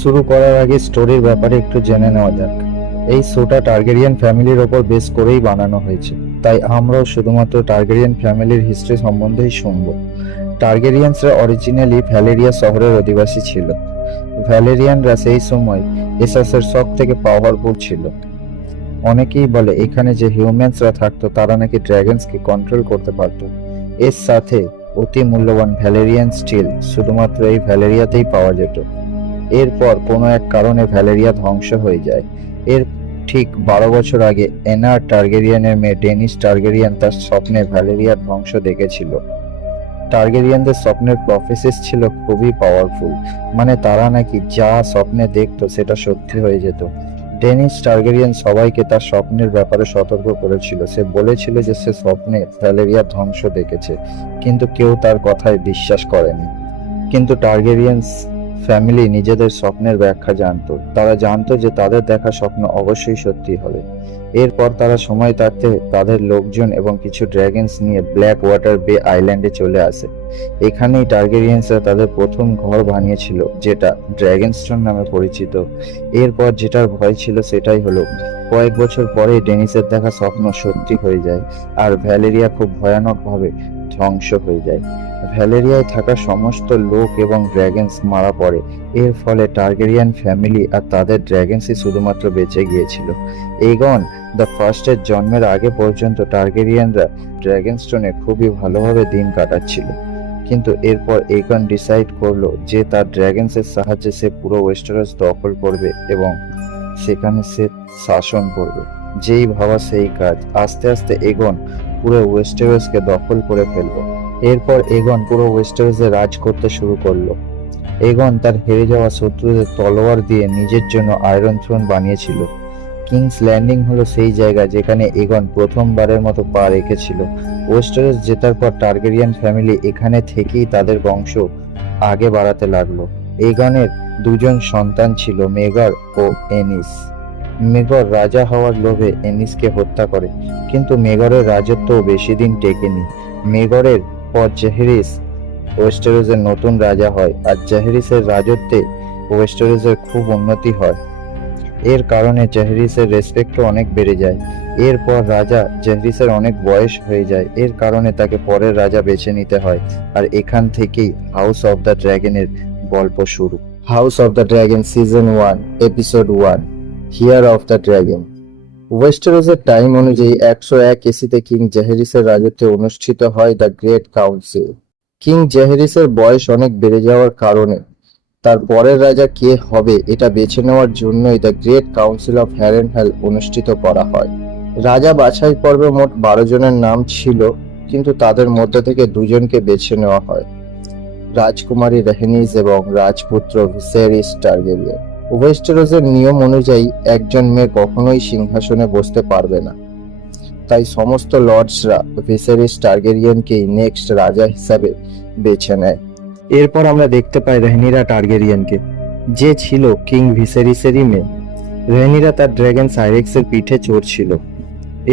শুরু করার আগে স্টোরির ব্যাপারে একটু জেনে নেওয়া যাক। এই শোটা টার্গেরিয়ান ফ্যামিলির ওপর বেস করেই বানানো হয়েছে, তাই আমরাও শুধুমাত্র টার্গেরিয়ান ফ্যামিলির হিস্ট্রি সম্বন্ধেই শুনব। টার্গেরিয়ানসরা অরিজিনালি ভ্যালেরিয়া শহরের অধিবাসী ছিল। ভ্যালেরিয়ানরা সেই সময় এসাসের সব থেকে পাওয়ারফুল ছিল। অনেকেই বলে এখানে যে হিউম্যানসরা থাকতো তারা নাকি ড্রাগনসকে কন্ট্রোল করতে পারত। এর সাথে অতি মূল্যবান ভ্যালেরিয়ান স্টিল শুধুমাত্র এই ভ্যালেরিয়াতেই পাওয়া যেত। এরপর কোনো এক কারণে ভ্যালেরিয়া ধ্বংস হয়ে যায়। এর ঠিক 12 বছর আগে এনার টার্গেরিয়ানের মেয়ে ডেনিস টার্গেরিয়ান তার স্বপ্নে ভ্যালেরিয়ার ধ্বংস দেখেছিল। টার্গেরিয়ানদের স্বপ্নের প্রফেসিস ছিল খুবই পাওয়ারফুল, মানে তারা নাকি যা স্বপ্নে দেখতো সেটা সত্যি হয়ে যেত। ডেনিস টার্গেরিয়ান সবাইকে তার স্বপ্নের ব্যাপারে সতর্ক করেছিল। সে বলেছিল যে সে স্বপ্নে ভ্যালেরিয়ার ধ্বংস দেখেছে, কিন্তু কেউ তার কথায় বিশ্বাস করেনি। কিন্তু টার্গেরিয়ানস ফ্যামিলি নিজেদের স্বপ্নের ব্যাখ্যা জানতো। তারা জানতো যে তাদের দেখা স্বপ্ন অবশ্যই সত্যি হবে। এরপর তারা সময় থাকতে তাদের লোকজন এবং কিছু ড্রাগনস নিয়ে ব্ল্যাক ওয়াটার বে আইল্যান্ডে চলে আসে। এখানেই টার্গেরিয়ানসরা তাদের প্রথম ঘর বানিয়েছিল, যেটা ড্রাগনস্টোন নামে পরিচিত। এরপর যেটার ভয় ছিল সেটাই হলো, কয়েক বছর পরে ডেনিসের দেখা স্বপ্ন সত্যি হয়ে যায় আর ভ্যালেরিয়া খুব ভয়ানকভাবে ধ্বংস হয়ে যায়। ভ্যালেরিয়ায় থাকা সমস্ত লোক এবং ড্রাগনস মারা পড়ে। এর ফলে টার্গেরিয়ান ফ্যামিলি আর তাদের ড্রাগনসই শুধুমাত্র বেঁচে গিয়েছিল। এগন দ্য ফার্স্টের জন্মের আগে পর্যন্ত টার্গেরিয়ানরা ড্রাগনস্টোনে খুবই ভালোভাবে দিন কাটাচ্ছিল। কিন্তু এরপর এগন ডিসাইড করলো যে তার ড্রাগনসের সাহায্যে সে পুরো ওয়েস্টারস দখল করবে এবং সেখানে সে শাসন করবে। যেই ভাবা সেই কাজ। আস্তে আস্তে এগন পুরো ওয়েস্টারসকে দখল করে ফেললো। এরপর এগন পুরো ওয়েস্টারসে রাজ করতে শুরু করলো। এগন তার হেরে যাওয়া শত্রুদের তলোয়ার দিয়ে নিজের জন্য আয়রন থ্রোন বানিয়েছিল। কিংস ল্যান্ডিং হলো সেই জায়গা যেখানে এগন প্রথমবারের মতো পা রেখেছিল। ওয়েস্টারস জেতার পর টার্গেরিয়ান ফ্যামিলি এখানে থেকেই তাদের বংশ আগে বাড়াতে লাগলো। এগনের দুজন সন্তান ছিল, মেগর ও এনিস। মেগর রাজা হওয়ার লোভে এনিসকে হত্যা করে, কিন্তু মেগরের রাজত্ব বেশি দিন টেকেনি। মেগরের পর জেহেরিস ওয়েস্টারসের নতুন রাজা হয়, আর জেহেরিসের রাজত্বে ওয়েস্টারসের খুব উন্নতি হয়। এর কারণে জেহেরিসের রেসপেক্টও অনেক বেড়ে যায়। এরপর রাজা জেহেরিসের অনেক বয়স হয়ে যায়, এর কারণে তাকে পরের রাজা বেছে নিতে হয়। আর এখান থেকেই হাউস অফ দ্য ড্রাগনের গল্প শুরু। House of the Dragon season 1 episode 1 heir of the dragon. ওয়েস্টারসের টাইম অনুযায়ী 101 এসিতে কিং জেহেরিসের রাজত্বে অনুষ্ঠিত হয় দ্য গ্রেট কাউন্সিল। কিং জেহেরিসের বয়স অনেক বেড়ে যাওয়ার কারণে তার পরের রাজা কে হবে এটা বেছে নেওয়ার জন্যই দ্য গ্রেট কাউন্সিল অফ হ্যারেনহ্যাল অনুষ্ঠিত করা হয়। রাজা বাছাই পর্বে মোট 12 জনের নাম ছিল, কিন্তু তাদের মধ্যে থেকে দুজনকে বেছে নেওয়া হয়, রাজকুমারী রেহেনিস এবং রাজপুত্র ভিসেরিস টার্গেরিয়ান। ওয়েস্টারসের নিয়ম অনুযায়ী একজন মেয়ে কখনোই সিংহাসনে বসতে পারবে না, তাই সমস্ত লর্ডসরা ভিসেরিস টার্গেরিয়ানকেই নেক্সট রাজা হিসাবে বেছে নেয়। এরপর আমরা দেখতে পাই রেহনিরা টার্গেরিয়ানকে, যে ছিল কিং ভিসেরিসেরই মেয়ে। রেহনিরা তার ড্রাগন সাইরেক্সের পিঠে চড়ছিল।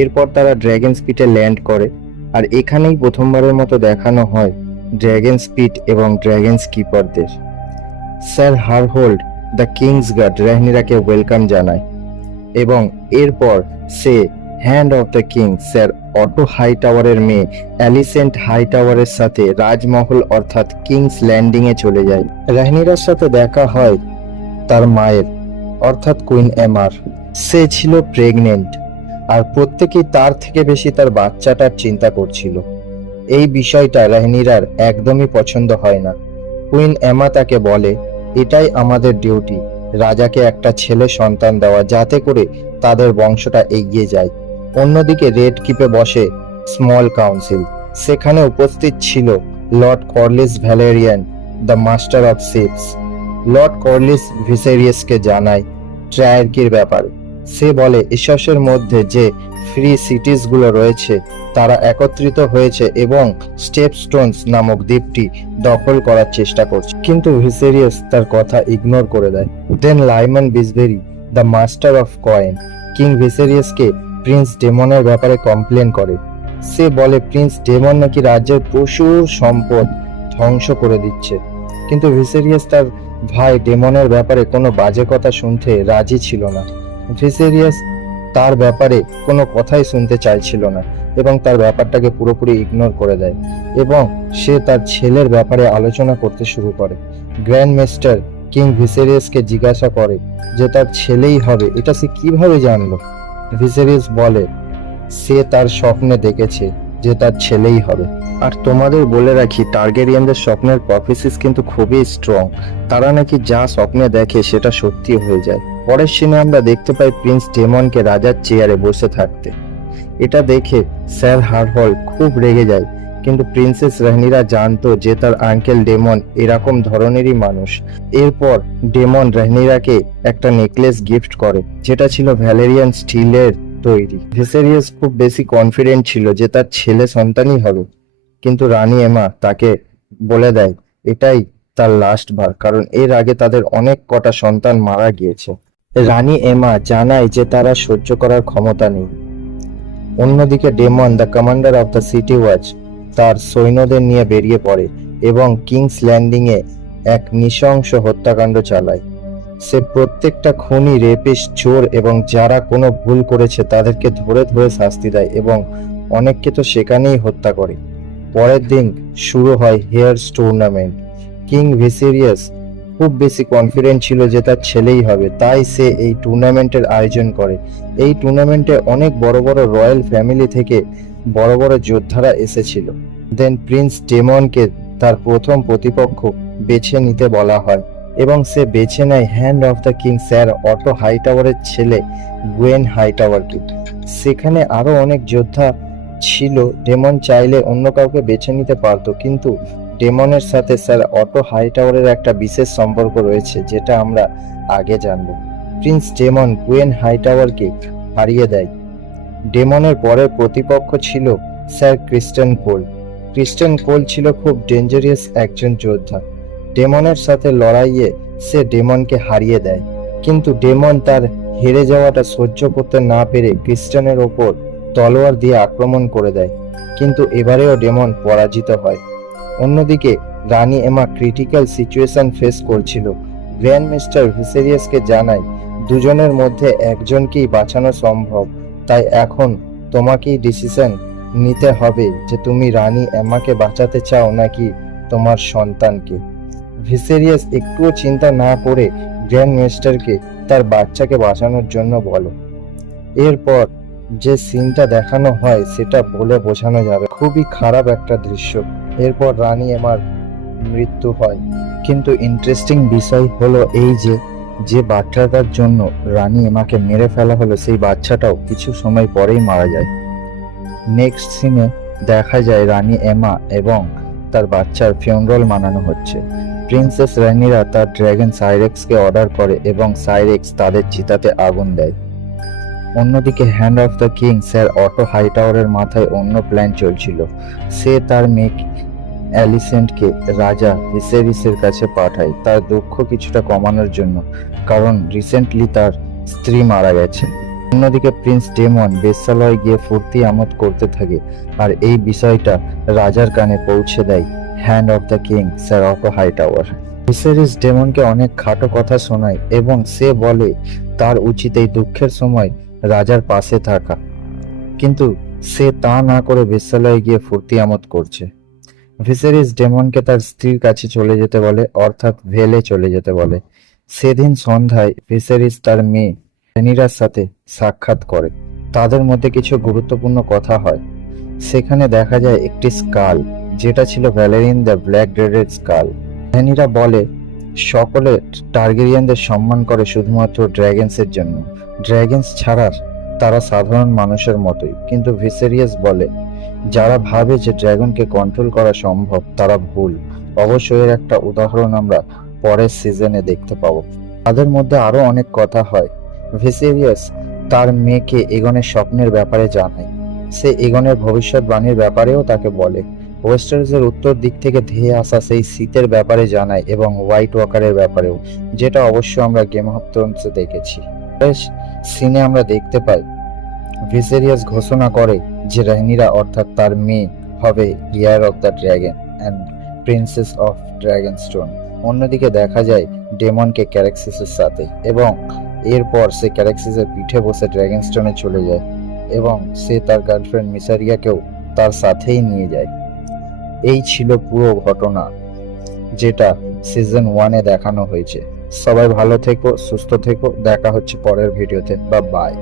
এরপর তারা ড্রাগন স্পিডে ল্যান্ড করে, আর এখানেই প্রথমবারের মতো দেখানো হয় ড্রাগন স্পিড এবং ড্রাগন স্কিপারদের। Sir Harrold the king's guard রেহনিরাকে ওয়েলকাম জানায়, এবং এরপর সে hand of the king sir Otto হাই টাওয়ারের মেয়ে অ্যালিসেন্ট হাই টাওয়ারের সাথে রাজমহল অর্থাৎ কিংস ল্যান্ডিং এ চলে যায়। রেহনিরার সাথে দেখা হয় তার মায়ের অর্থাৎ কুইন এমার। সে ছিল প্রেগনেন্ট, আর প্রত্যেকেই তার থেকে বেশি তার বাচ্চাটার চিন্তা করছিল। এই বিষয়টা রেহনিরার একদমই পছন্দ হয় না। কুইন এমা তাকে বলে, এটাই আমাদের ডিউটি, রাজাকে একটা ছেলে সন্তান দেওয়া, যাতে করে তাদের বংশটা এগিয়ে যায়। অন্যদিকে রেড কিপে বসে স্মল কাউন্সিল। সেখানে উপস্থিত ছিল lord Corlys Velaryon the master of ships. Lord Corlys ভিসেরিয়াসকে জানায় ট্রায়ার্কির ব্যাপারে। সে বলে এসবের মধ্যে যে ফ্রি সিটিজ গুলো রয়েছে তারা একত্রিত হয়েছে এবং স্টেপস্টোনস নামক দ্বীপটি দখল করার চেষ্টা করছে, কিন্তু ভিসেরিয়াস তার কথা ইগনোর করে দেয়। Then Lyman Beesbury the master of coin king ভিসেরিয়াসকে প্রিন্স ডেমনের ব্যাপারে কমপ্লেন করে। সে বলে প্রিন্স ডেমন নাকি রাজ্যের প্রচুর সম্পদ ধ্বংস করে দিচ্ছে, কিন্তু ভিসেরিয়াস তার ভাই ডেমনের ব্যাপারে কোনো বাজে কথা শুনতে রাজি ছিল না। ভিসেরিয়াস তার ব্যাপারে কোনো কথাই শুনতে চাইছিল না এবং তার ব্যাপারটাকে পুরোপুরি ইগনোর করে দেয় এবং সে তার ছেলের ব্যাপারে আলোচনা করতে শুরু করে। গ্র্যান্ড মাস্টার কিং ভিসেরিয়াসকে জিজ্ঞাসা করে যে তার ছেলেই হবে, এটা সে কিভাবে জানলো। ভিসেরিয়াস বলে সে তার স্বপ্নে দেখেছে যে তার ছেলেই হবে। আর তোমাদের বলে রাখি, টার্গেরিয়ানদের স্বপ্নের প্রফেসিস কিন্তু খুবই স্ট্রং। তারা নাকি যা স্বপ্নে দেখে সেটা সত্যি হয়ে যায়। পরের সিনে আমরা দেখতে পাই প্রিন্স ডেমনকে রাজার চেয়ারে বসে থাকতে। এটা দেখে স্যার হারহল খুব রেগে যায়, কিন্তু প্রিন্সেস রাহনিরা জানতো যে তার আঙ্কেল ডেমন এরকম ধরনেরই মানুষ। এরপর ডেমন রাহনিরাকে একটা নেকলেস গিফট করে, যেটা ছিল ভ্যালেরিয়ান স্টিলের তৈরি। ভিসেরিয়াস খুব বেশি কনফিডেন্ট ছিল যে তার ছেলে সন্তানই হবে, কিন্তু রানী এমা তাকে বলে দেয় এটাই তার লাস্ট বার, কারণ এর আগে তাদের অনেক কটা সন্তান মারা গিয়েছে। রানী এমা জানায় যে তারা সহ্য করার ক্ষমতা নেই। অন্যদিকে Daemon the commander of the city watch তার সৈন্যদের নিয়ে বেরিয়ে পড়ে এবং কিংস ল্যান্ডিং এ এক নৃশংস হত্যাকাণ্ড চালায়। সে প্রত্যেকটা খুনি, রেপিস্ট, চোর এবং যারা কোনো ভুল করেছে তাদেরকে ধরে ধরে শাস্তি দেয় এবং অনেককে তো সেখানেই হত্যা করে। পরের দিন শুরু হয় হেয়ার্স টুর্নামেন্ট। কিং ভিসেরিয়াস খুব বেশি কনফিডেন্ট ছিল যে তার ছেলেই হবে, তাই সে এই টুর্নামেন্টের আয়োজন করে। এই টুর্নামেন্টে অনেক বড় বড় রয়্যাল ফ্যামিলি থেকে বড় বড় যোদ্ধারা এসেছিল। দেন প্রিন্স ডেমনকে তার প্রথম প্রতিপক্ষ বেছে নিতে বলা হয় এবং সে বেছে নেয় hand of the king sir Otto হাইটাওয়ারের ছেলে গুয়েন হাইটাওয়ারকে। সেখানে আরো অনেক যোদ্ধা ছিল। ডেমন চাইলে অন্য কাউকে বেছে নিতে পারতো, কিন্তু ডেমনের সাথে স্যার অটো হাইটাওয়ারের একটা বিশেষ সম্পর্ক রয়েছে, যেটা আমরা আগে জানবো। প্রিন্স ডেমন গুয়েন হাইটাওয়ারকে হারিয়ে দেয়। ডেমনের পরের প্রতিপক্ষ ছিল স্যার ক্রিস্টেন কোল। ক্রিস্টেন কোল ছিল খুব ডেঞ্জারিয়াস একজন যোদ্ধা। ডেমনের সাথে লড়াইয়ে সে ডেমনকে হারিয়ে দেয়, কিন্তু ডেমন তার হেরে যাওয়াটা সহ্য করতে না পেরে ক্রিস্টেনের ওপর তলোয়ার দিয়ে আক্রমণ করে দেয়, কিন্তু এবারেও ডেমন পরাজিত হয়। অন্যদিকে রানী এমা ক্রিটিক্যাল সিচুয়েশন ফেস করছিল। গ্র্যান্ড মাস্টার ভিসেরিয়াসকে জানায় দুজনের মধ্যে একজনকেই বাঁচানো সম্ভব, তাই এখন তোমাকেই ডিসিশন নিতে হবে যে তুমি রানী এমাকে বাঁচাতে চাও নাকি তোমার সন্তানকে। ভিসেরিয়াস একটুও চিন্তা না করে গ্র্যান্ড মাস্টারকে তার বাচ্চাকে বাঁচানোর জন্য বলো। এরপর যে সিনটা দেখানো হয় সেটা বলে বোঝানো যাবে, খুবই খারাপ একটা দৃশ্য। এরপর রানী এমার মৃত্যু হয়, কিন্তু ইন্টারেস্টিং বিষয় হলো এই যে বাচ্চাটার জন্য রানী এমাকে মেরে ফেলা হলো, সেই বাচ্চাটাও কিছু সময় পরেই মারা যায়। নেক্সট সিনে দেখা যায় রানী এমা এবং তার বাচ্চার ফিউনারাল মানানো হচ্ছে। প্রিন্সেস রানীরা তার ড্রাগন সাইরেক্সকে অর্ডার করে এবং সাইরেক্স তাদের চিতাতে আগুন দেয়। অন্যদিকে hand of the king sir Otto হাইটাওয়ারের মাথায় অন্য প্ল্যান চলছিল। সে তার মেয়ে অ্যালিসেন্টকে রাজা ভিসেরিসের কাছে পাঠায় তার দুঃখ কিছুটা কমানোর জন্য, কারণ রিসেন্টলি তার স্ত্রী মারা গেছে। অন্যদিকে প্রিন্স ডেমন বেশ্যালয়ে গিয়ে ফুর্তি আমোদ করতে থাকে, আর এই বিষয়টা রাজার কানে পৌঁছে দেয় hand of the king sir Otto Hightower. Viserys ডেমনকে অনেক খাটো কথা শোনায় এবং সে বলে তার উচিত এই দুঃখের সময় রাজার পাশে থাকা, কিন্তু সে তা না করে বেশ্যালয়ে গিয়ে ফুর্তি আমোদ করছে। ভিসেরিস ডেমনকে তার স্ত্রীর কাছে চলে যেতে বলে, অর্থাৎ ভেলে চলে যেতে বলে। সেদিন সন্ধ্যায় ভিসেরিস তার মেয়ে রেনিরার সাথে সাক্ষাৎ করে। তাদের মধ্যে কিছু গুরুত্বপূর্ণ কথা হয়। সেখানে দেখা যায় একটি স্কাল, যেটা ছিল Valyrian the black dreaded skull. রেনিরা বলে সকলে টার্গেরিয়ানদের সম্মান করে শুধুমাত্র ড্র্যাগনসের জন্য, ড্র্যাগনস ছাড়া তারা সাধারণ মানুষের মতোই। কিন্তু ভিসেরিয়াস বলে যারা ভাবে যে ড্রাগনকে কন্ট্রোল করা সম্ভব তারা ভুল। অবশ্যই এর একটা উদাহরণ আমরা পরের সিজনে দেখতে পাবো। তাদের মধ্যে আরো অনেক কথা হয়। ভিসেরিয়াস তার মেয়েকে এগনের স্বপ্নের ব্যাপারে জানায়। সে এগনের ভবিষ্যৎবাণীর ব্যাপারেও তাকে বলে। ওয়েস্টারসের উত্তর দিক থেকে ধেয়ে আসা সেই শীতের ব্যাপারে জানায় এবং হোয়াইট ওয়াকারের ব্যাপারেও, যেটা অবশ্য আমরা গেম অফ থ্রোনসে দেখেছি। সিনে আমরা দেখতে পাই ভিসেরিয়াস ঘোষণা করে যে রাহনিরা অর্থাৎ তার মেয়ে হবে heir of the dragon and princess of Dragonstone. অন্যদিকে দেখা যায় ডেমনকে ক্যারেক্সিসের সাথে, এবং এরপর সে ক্যারেক্সিসের পিঠে বসে ড্র্যাগনস্টোনে চলে যায় এবং সে তার গার্লফ্রেন্ড মিসারিয়াকেও তার সাথেই নিয়ে যায়। এই ছিল পুরো ঘটনা যেটা সিজন 1-এ দেখানো হয়েছে। সবাই ভালো থেকো, সুস্থ থেকো, দেখা হচ্ছে পরের ভিডিওতে। বাই।